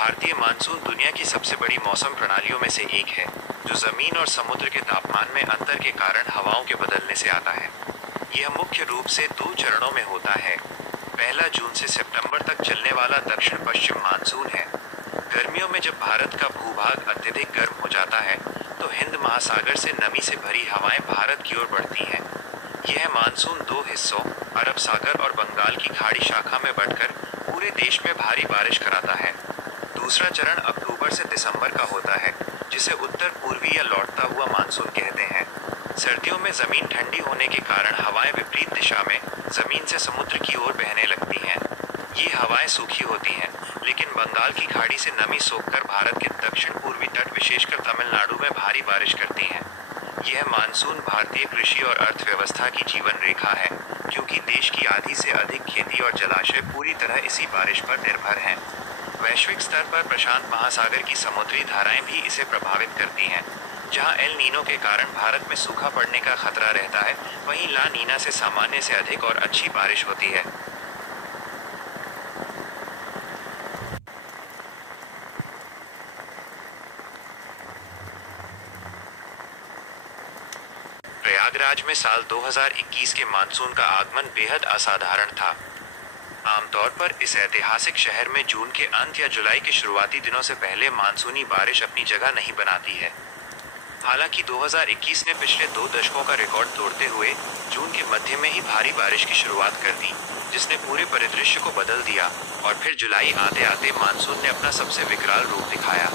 भारतीय मानसून दुनिया की सबसे बड़ी मौसम प्रणालियों में से एक है, जो जमीन और समुद्र के तापमान में अंतर के कारण हवाओं के बदलने से आता है। यह मुख्य रूप से दो चरणों में होता है। पहला जून से सितंबर तक चलने वाला दक्षिण पश्चिम मानसून है। गर्मियों में जब भारत का भूभाग अत्यधिक गर्म हो जाता है, तो हिंद महासागर से नमी से भरी हवाएं भारत की ओर बढ़ती हैं। यह मानसून दो हिस्सों, अरब सागर और बंगाल की खाड़ी शाखा में बढ़कर पूरे देश में भारी बारिश कराता है। दूसरा चरण अक्टूबर से दिसंबर का होता है, जिसे उत्तर पूर्वी या लौटता हुआ मानसून कहते हैं। सर्दियों में जमीन ठंडी होने के कारण हवाएं विपरीत दिशा में जमीन से समुद्र की ओर बहने लगती हैं। ये हवाएं सूखी होती हैं, लेकिन बंगाल की खाड़ी से नमी सोखकर भारत के दक्षिण पूर्वी तट, विशेषकर तमिलनाडु में भारी बारिश करती हैं। यह मानसून भारतीय कृषि और अर्थव्यवस्था की जीवन रेखा है, क्योंकि देश की आधी से अधिक खेती और जलाशय पूरी तरह इसी बारिश पर निर्भर हैं। वैश्विक स्तर पर प्रशांत महासागर की समुद्री धाराएं भी इसे प्रभावित करती हैं। जहां एल नीनो के कारण भारत में सूखा पड़ने का खतरा रहता है, वहीं ला नीना से सामान्य से अधिक और अच्छी बारिश होती है। प्रयागराज में साल 2021 के मानसून का आगमन बेहद असाधारण था। आमतौर पर इस ऐतिहासिक शहर में जून के अंत या जुलाई के शुरुआती दिनों से पहले मानसूनी बारिश अपनी जगह नहीं बनाती है। हालांकि 2021 ने पिछले 2 दशकों का रिकॉर्ड तोड़ते हुए जून के मध्य में ही भारी बारिश की शुरुआत कर दी, जिसने पूरे परिदृश्य को बदल दिया। और फिर जुलाई आते आते मानसून ने अपना सबसे विकराल रूप दिखाया।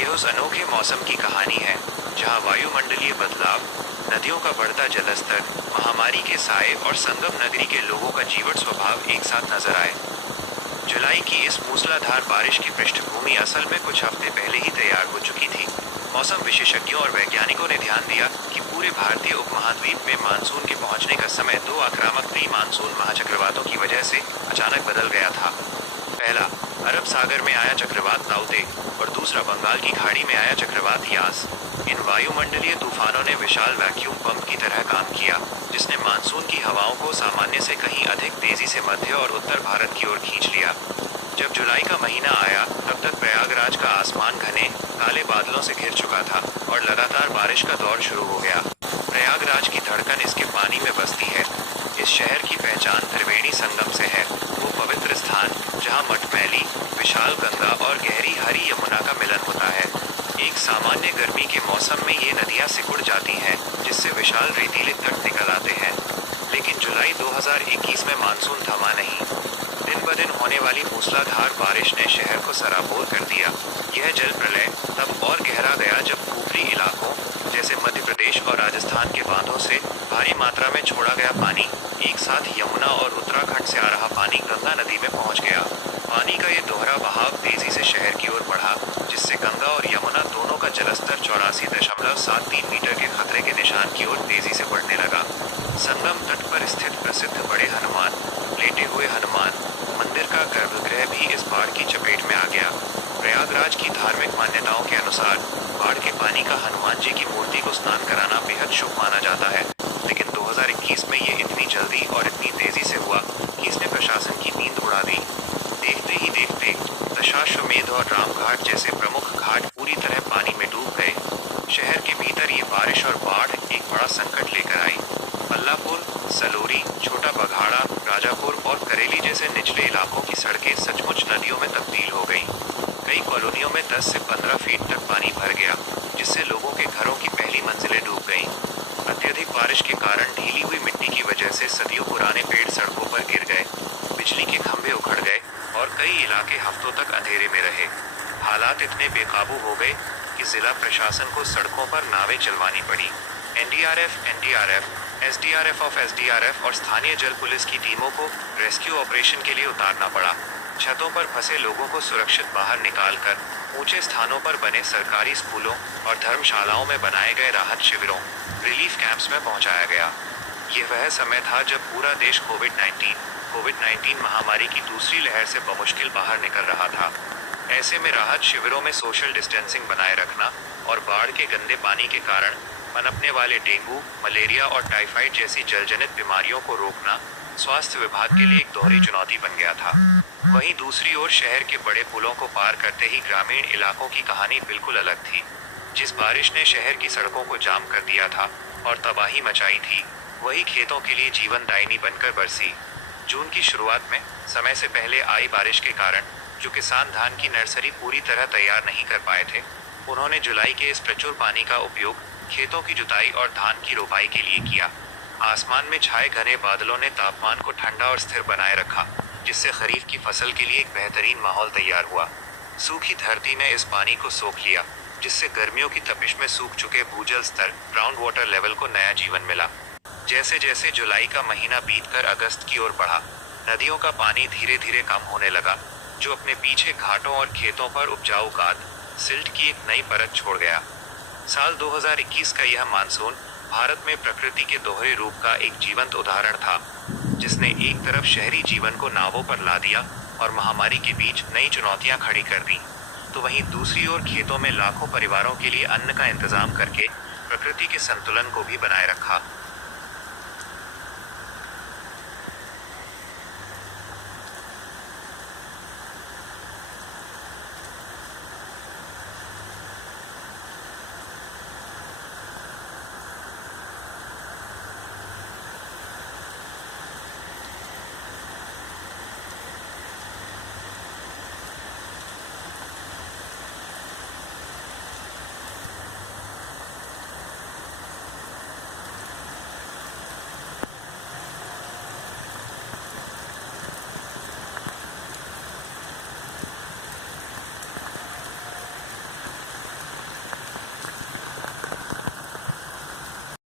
यह उस अनोखे मौसम की कहानी है, जहां वायुमंडलीय बदलाव, नदियों का बढ़ता जलस्तर, महामारी के साए और संगम नगरी के लोगों का जीवट स्वभाव एक साथ नजर आए। जुलाई की इस मूसलाधार बारिश की पृष्ठभूमि असल में कुछ हफ्ते पहले ही तैयार हो चुकी थी। मौसम विशेषज्ञों और वैज्ञानिकों ने ध्यान दिया कि पूरे भारतीय उपमहाद्वीप में मानसून के पहुंचने का समय 2 आक्रामक प्री मानसून महाचक्रवातों की वजह से अचानक बदल गया था। पहला, अरब सागर में आया चक्रवात ताउते, और दूसरा बंगाल की खाड़ी में आया चक्रवात यास। इन वायुमंडलीय तूफानों ने विशाल वैक्यूम पंप की तरह काम किया, जिसने मानसून की हवाओं को सामान्य से कहीं अधिक तेजी से मध्य और उत्तर भारत की ओर खींच लिया। जब जुलाई का महीना आया, तब तक प्रयागराज का आसमान घने काले बादलों से घिर चुका था और लगातार बारिश का दौर शुरू हो गया। प्रयागराज की धड़कन इसके पानी में बसती है। इस शहर की पहचान त्रिवेणी संगम से है, वो पवित्र स्थान जहाँ मटमैली, विशाल गंगा और गहरी हरी यमुना का मिलन होता है। एक सामान्य गर्मी के मौसम में ये नदियाँ सिकुड़ जाती हैं, जिससे विशाल रेतीले तट निकल आते हैं। लेकिन जुलाई 2021 में मानसून थमा नहीं। दिन ब दिन होने वाली मूसलाधार बारिश ने शहर को सराबोर कर दिया। यह जल प्रलय तब और गहरा गया जब ऊपरी इलाकों जैसे मध्य प्रदेश और राजस्थान के बांधों से भारी मात्रा में छोड़ा गया पानी एक साथ यमुना और उत्तराखंड से आ रहा पानी गंगा नदी में पहुंच गया। पानी का ये दोहरा बहाव तेजी से शहर की ओर बढ़ा, जिससे गंगा और यमुना दोनों का जलस्तर 84.73 मीटर के खतरे के निशान की ओर तेजी से बढ़ने लगा। संगम तट पर स्थित प्रसिद्ध बड़े हनुमान, लेटे हुए हनुमान मंदिर का गर्भगृह भी इस बाढ़ की चपेट में आ गया। प्रयागराज की धार्मिक मान्यताओं के अनुसार बाढ़ के पानी का हनुमान जी की मूर्ति को स्नान कराना बेहद शुभ माना जाता है, लेकिन 2021 में ये इतनी जल्दी और इतनी तेजी से हुआ कि इसने प्रशासन की नींद उड़ा दी। देखते ही देखते दशाश्वमेध और रामघाट जैसे प्रमुख घाट पूरी तरह पानी में डूब गए। शहर के भीतर ये बारिश और बाढ़ एक बड़ा संकट लेकर आई। बल्लापुर, सलोरी, छोटा बघाड़ा, राजापुर और करेली जैसे निचले इलाकों की सड़कें सचमुच नदियों में तब्दील हो गईं। कई कॉलोनियों में 10 से 15 फीट तक पानी भर गया, जिससे लोगों के घरों की पहली मंजिलें डूब गईं। अत्यधिक बारिश के कारण ढीली हुई मिट्टी की वजह से सदियों पुराने पेड़ सड़कों पर गिर गए, बिजली के खंभे उखड़ गए और कई इलाके हफ्तों तक अंधेरे में रहे। हालात इतने बेकाबू हो गए कि जिला प्रशासन को सड़कों पर नावें चलवानी पड़ी। एनडीआरएफ, एसडीआरएफ और स्थानीय जल पुलिस की टीमों को रेस्क्यू ऑपरेशन के लिए उतारना पड़ा। छतों पर फंसे लोगों को सुरक्षित बाहर निकालकर ऊंचे स्थानों पर बने सरकारी स्कूलों और धर्मशालाओं में बनाए गए राहत शिविरों, रिलीफ कैंप्स में पहुंचाया गया। यह वह समय था जब पूरा देश कोविड-19 महामारी की दूसरी लहर से बमुश्किल बाहर निकल रहा था। ऐसे में राहत शिविरों में सोशल डिस्टेंसिंग बनाए रखना और बाढ़ के गंदे पानी के कारण पनपने वाले डेंगू, मलेरिया और टाइफाइड जैसी जलजनित बीमारियों को रोकना स्वास्थ्य विभाग के लिए एक दोहरी चुनौती बन गया था। वहीं दूसरी ओर शहर के बड़े पुलों को पार करते ही ग्रामीण इलाकों की कहानी बिल्कुल अलग थी। जिस बारिश ने शहर की सड़कों को जाम कर दिया था और तबाही मचाई थी, वही खेतों के लिए जीवनदायिनी बनकर बरसी। जून की शुरुआत में समय से पहले आई बारिश के कारण जो किसान धान की नर्सरी पूरी तरह तैयार नहीं कर पाए थे, उन्होंने जुलाई के इस प्रचुर पानी का उपयोग खेतों की जुताई और धान की रोपाई के लिए किया। आसमान में छाए घने बादलों ने तापमान को ठंडा और स्थिर बनाए रखा, जिससे खरीफ की फसल के लिए एक बेहतरीन माहौल तैयार हुआ। सूखी धरती ने इस पानी को सोख लिया, जिससे गर्मियों की तपिश में सूख चुके भूजल स्तर ग्राउंड वाटर लेवल को नया जीवन मिला। जैसे जैसे जुलाई का महीना बीतकर अगस्त की ओर बढ़ा, नदियों का पानी धीरे धीरे कम होने लगा, जो अपने पीछे घाटों और खेतों पर उपजाऊ गाद सिल्ट की एक नई परत छोड़ गया। साल 2021 का यह मानसून भारत में प्रकृति के दोहरे रूप का एक जीवंत उदाहरण था, जिसने एक तरफ शहरी जीवन को नावों पर ला दिया और महामारी के बीच नई चुनौतियां खड़ी कर दी, तो वहीं दूसरी ओर खेतों में लाखों परिवारों के लिए अन्न का इंतजाम करके प्रकृति के संतुलन को भी बनाए रखा।